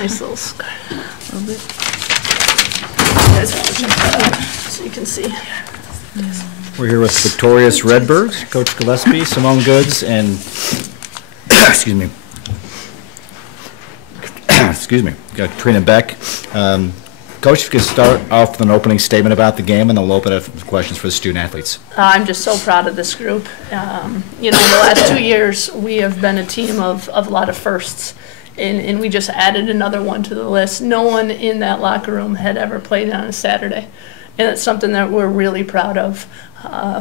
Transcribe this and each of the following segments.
Nice little square. A little bit. You guys want to check that out so you can see. We're here with victorious Redbirds, Coach Gillespie, Simone Goods, and excuse me, Katrina Beck. Coach, if you could start off with an opening statement about the game, and then we'll open up for questions for the student athletes. I'm just so proud of this group. You know, in the last 2 years, we have been a team of a lot of firsts, and we just added another one to the list. No one in that locker room had ever played on a Saturday, and it's something that we're really proud of.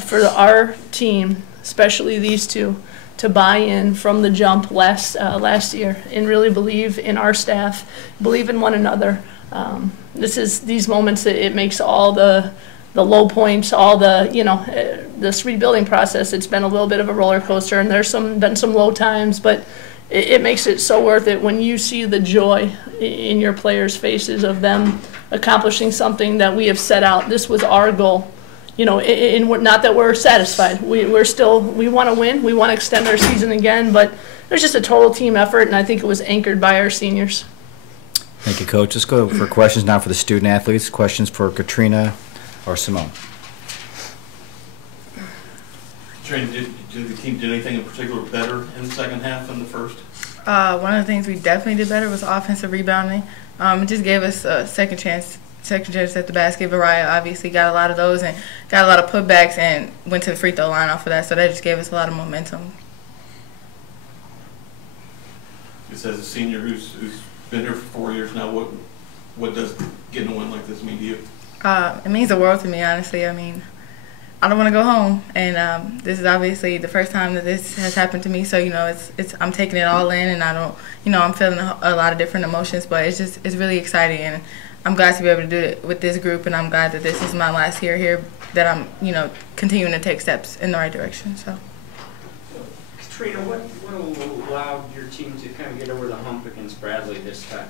For our team, especially these two, to buy in from the jump last year and really believe in our staff, believe in one another. These moments, it makes all the low points, all the, you know, this rebuilding process, it's been a little bit of a roller coaster, and there's been some low times, but it makes it so worth it when you see the joy in your players' faces of them accomplishing something that we have set out. This was our goal. You know, not that we're satisfied. We want to win. We want to extend our season again, but there's just a total team effort, and I think it was anchored by our seniors. Thank you, Coach. Let's go for questions now for the student athletes. Questions for Katrina or Simone. Katrina, did the team do anything in particular better in the second half than the first? One of the things we definitely did better was offensive rebounding. It just gave us a second chance at the basket. Variety obviously got a lot of those and got a lot of putbacks and went to the free throw line off of that, so that just gave us a lot of momentum. Just as a senior who's been here for 4 years now, what does getting a win like this mean to you? It means the world to me, honestly. I mean, I don't want to go home, and this is obviously the first time that this has happened to me. So you know, I'm taking it all in, and I don't, you know, I'm feeling a lot of different emotions, but it's really exciting, and I'm glad to be able to do it with this group, and I'm glad that this is my last year here, that I'm, you know, continuing to take steps in the right direction. So. Katrina, what allowed your team to kind of get over the hump against Bradley this time?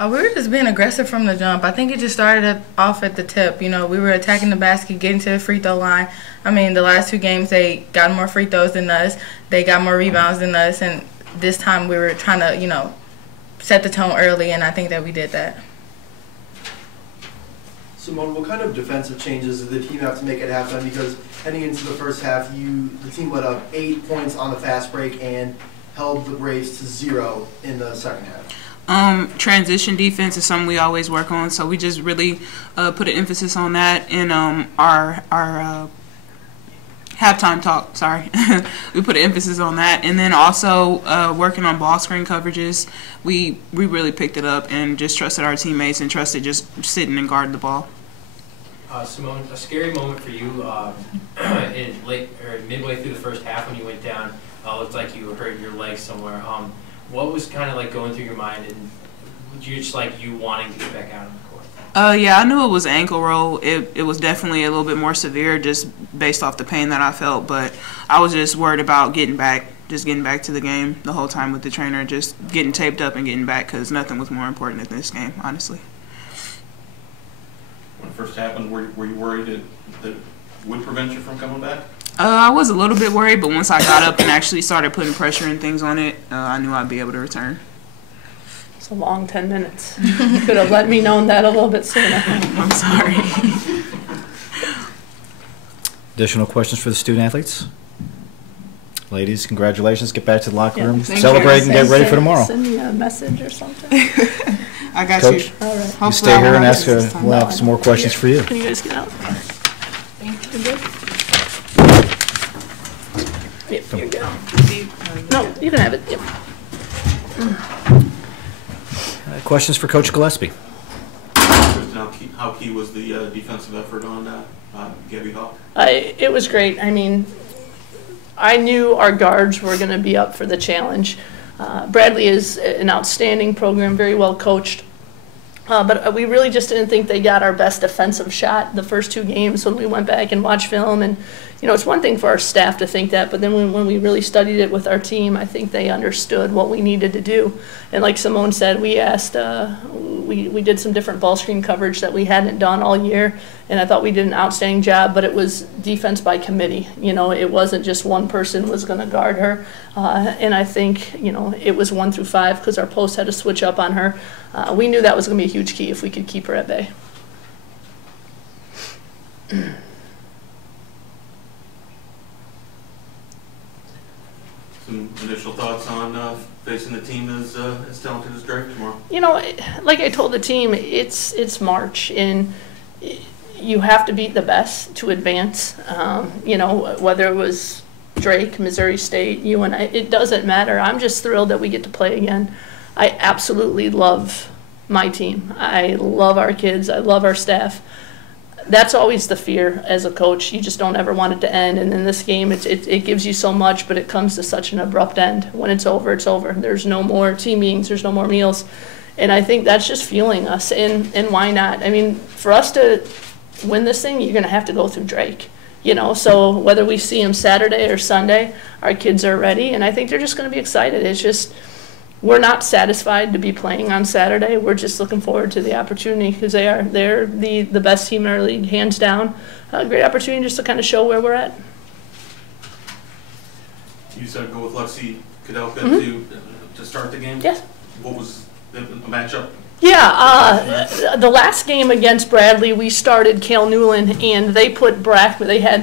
We were just being aggressive from the jump. I think it just started off at the tip. You know, we were attacking the basket, getting to the free throw line. I mean, the last 2 games, they got more free throws than us. They got more rebounds than us. And this time we were trying to, you know, set the tone early, and I think that we did that. Simone, what kind of defensive changes did the team have to make at halftime? Because heading into the first half, the team let up 8 points on the fast break and held the Braves to 0 in the second half. Transition defense is something we always work on, so we just really put an emphasis on that in our halftime talk. Sorry, we put an emphasis on that, and then also working on ball screen coverages. We really picked it up and just trusted our teammates and trusted just sitting and guarding the ball. Simone, a scary moment for you midway through the first half when you went down. Looked like you hurt your leg somewhere. What was kind of like going through your mind, and would you just like you wanting to get back out on the court? Yeah, I knew it was an ankle roll. It was definitely a little bit more severe just based off the pain that I felt, but I was just worried about getting back to the game the whole time with the trainer, just getting taped up and getting back, because nothing was more important than this game, honestly. When it first happened, were you worried that it would prevent you from coming back? I was a little bit worried, but once I got up and actually started putting pressure and things on it, I knew I'd be able to return. It's a long 10 minutes. You could have let me know that a little bit sooner. I'm sorry. Additional questions for the student athletes? Ladies, congratulations. Get back to the locker room, Thank celebrate, and get ready for tomorrow. Send me a message or something. I got Coach, you. All right. you stay here and ask. We'll have some more questions for you. Can you guys get out? You're good? Yep, you're good. No, you can have it. Yep. Questions for Coach Gillespie? How key was the defensive effort on Gabby Hall? It was great. I mean, I knew our guards were going to be up for the challenge. Bradley is an outstanding program, very well coached. But we really just didn't think they got our best defensive shot the first 2 games when we went back and watched film. And, you know, it's one thing for our staff to think that, but then when we really studied it with our team, I think they understood what we needed to do. And like Simone said, we asked, we did some different ball screen coverage that we hadn't done all year, and I thought we did an outstanding job, but it was defense by committee. You know, it wasn't just one person was going to guard her, and I think, you know, it was 1 through 5 because our post had to switch up on her. We knew that was going to be a huge key if we could keep her at bay. Some initial thoughts on facing the team as talented as Drake tomorrow? You know, like I told the team, it's March, and you have to beat the best to advance. You know, whether it was Drake, Missouri State, UNI, it doesn't matter. I'm just thrilled that we get to play again. I absolutely love my team. I love our kids. I love our staff. That's always the fear as a coach. You just don't ever want it to end. And in this game, it gives you so much, but it comes to such an abrupt end. When it's over, it's over. There's no more team meetings. There's no more meals. And I think that's just fueling us. And why not? I mean, for us to win this thing, you're going to have to go through Drake. You know, so whether we see him Saturday or Sunday, our kids are ready. And I think they're just going to be excited. It's just, we're not satisfied to be playing on Saturday. We're just looking forward to the opportunity because they're the best team in our league, hands down. A great opportunity just to kind of show where we're at. You said go with Lexi Kudelka to start the game? Yes. What was the matchup? Yeah, the last game against Bradley, we started Kale Newland, and they put they had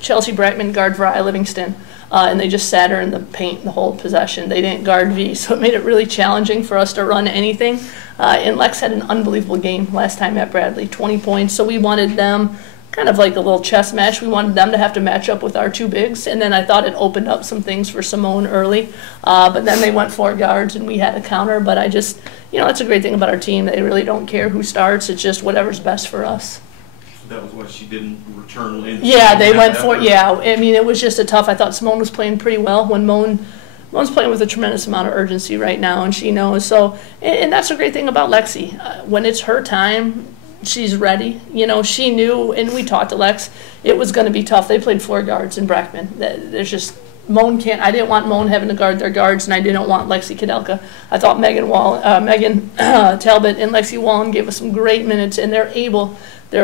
Chelsea Brackman guard Mariah Livingston. And they just sat her in the paint the whole possession. They didn't guard V, so it made it really challenging for us to run anything. And Lex had an unbelievable game last time at Bradley, 20 points. So we wanted them, kind of like a little chess match, we wanted them to have to match up with our 2 bigs. And then I thought it opened up some things for Simone early. But then they went 4 guards, and we had a counter. But I just, you know, that's a great thing about our team. They really don't care who starts. It's just whatever's best for us. That was why she didn't return in. Yeah, they went for it. Yeah, I mean, it was just a tough. I thought Simone was playing pretty well. When Moan's playing with a tremendous amount of urgency right now, and she knows. So, and that's a great thing about Lexi. When it's her time, she's ready. You know, she knew, and we talked to Lex. It was going to be tough. They played 4 guards in Brackman. There's just Moan can't. I didn't want Moan having to guard their guards, and I didn't want Lexi Kudelka. I thought Megan Talbot and Lexi Wallen gave us some great minutes, and they're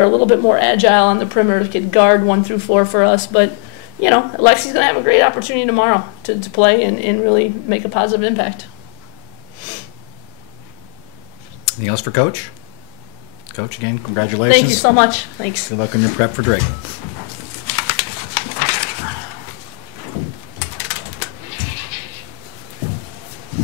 a little bit more agile on the perimeter, could guard 1 through 4 for us. But, you know, Lexi's going to have a great opportunity tomorrow to play and really make a positive impact. Anything else for Coach? Coach, again, congratulations. Thank you so much. Thanks. Good luck on your prep for Drake.